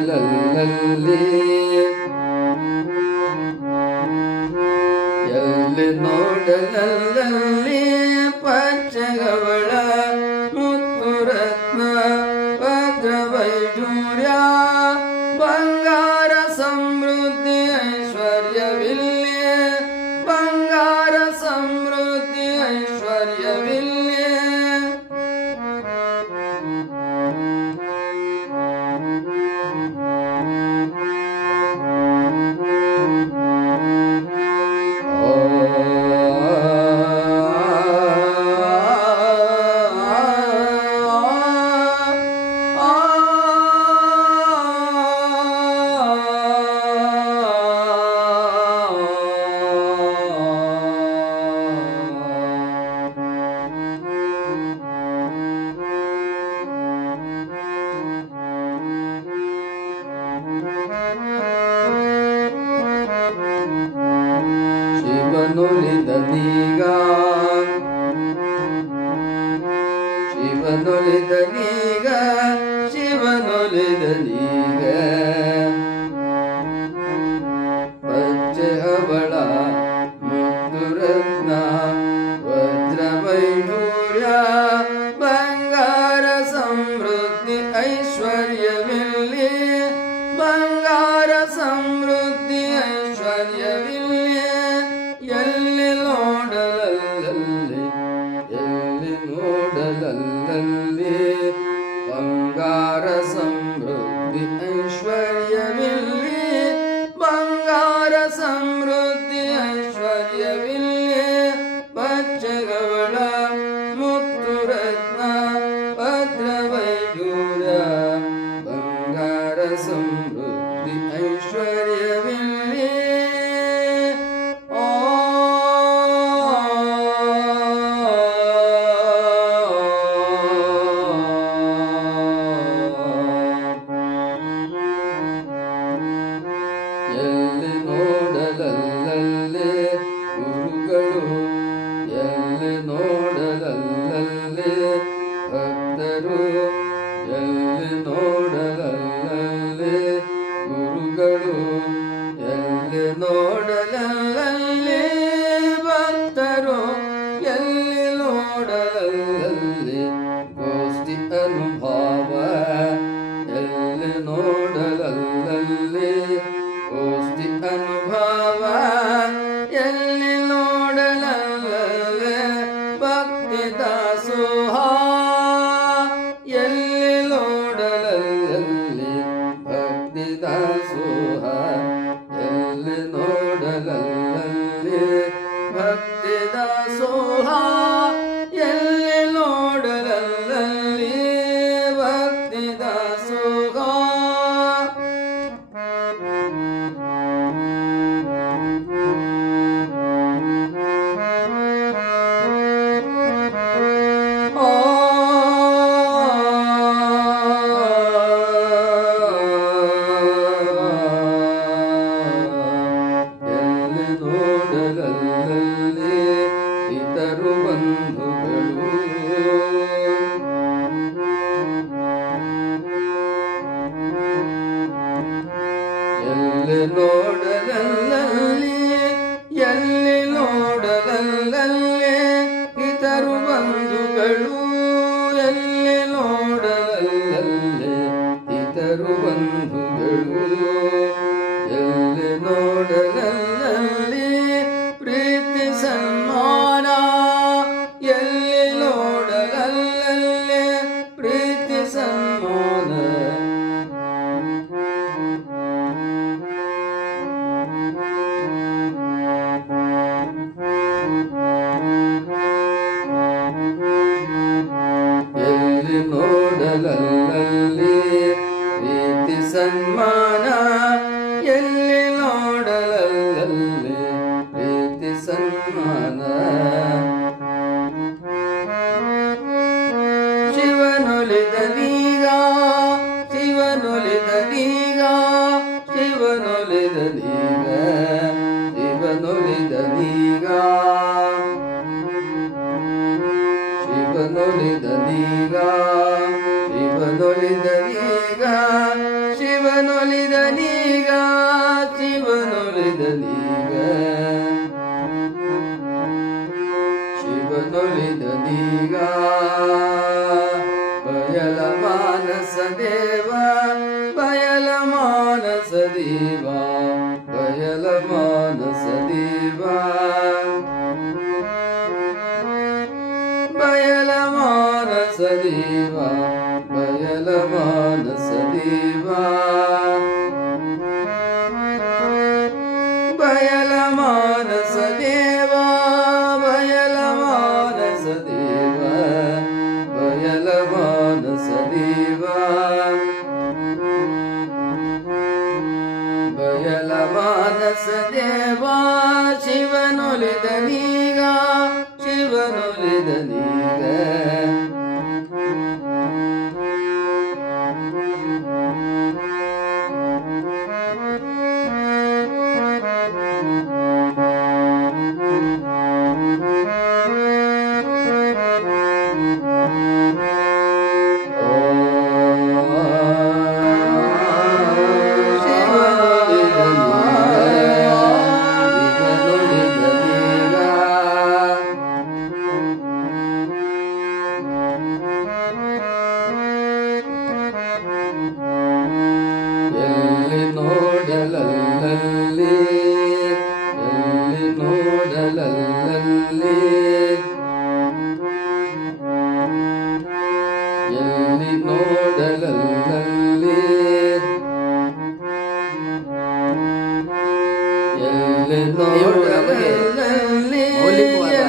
la la la ಶಿವನುಳಿದನೀಗ ಶಿವನುಳಿದನೀಗ ಶಿವನುಳಿದನೀಗ बङ्गार बङ्गारसमृद्धि ऐश्वर्यमिल्ले बङ्गारसमृद्धि समृद्धि ऐश्वर्य मुक्तुरत्न भद्रवैडूर मुखरत्ना Yeah. ದಾಸೋಹಾ ಸನ್ಮಾನ ಎಲ್ಲಿ ನೋಡಲಲ್ಲೇ ಪ್ರೀತಿ ಸನ್ಮಾನ ಎಲ್ಲಿ ನೋಡಲಲ್ಲ ಶಿವನೊಲಿದನೀಗ ಶಿವನೊಲಿದನೀಗ ಶಿವನೊಲಿದನೀಗ ಶಿವನೊಲಿದನೀಗ ಶಿವನೊಲಿದನೀಗ बयलमानसदेवा बयलमानसदेवा Amen. ದೇವರು ನಮಗೆ ಮೌಲಿಕವಾದ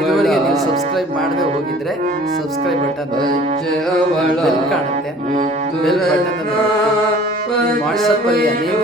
ಇದುವರೆಗೆ ನೀವು ಸಬ್ಸ್ಕ್ರೈಬ್ ಮಾಡದೆ ಹೋಗಿದ್ರೆ ಸಬ್ಸ್ಕ್ರೈಬ್ ಬಟನ್ ಕಾಣುತ್ತೆ ವಾಟ್ಸಪ್ ಅಲ್ಲಿ ಅನೇಕ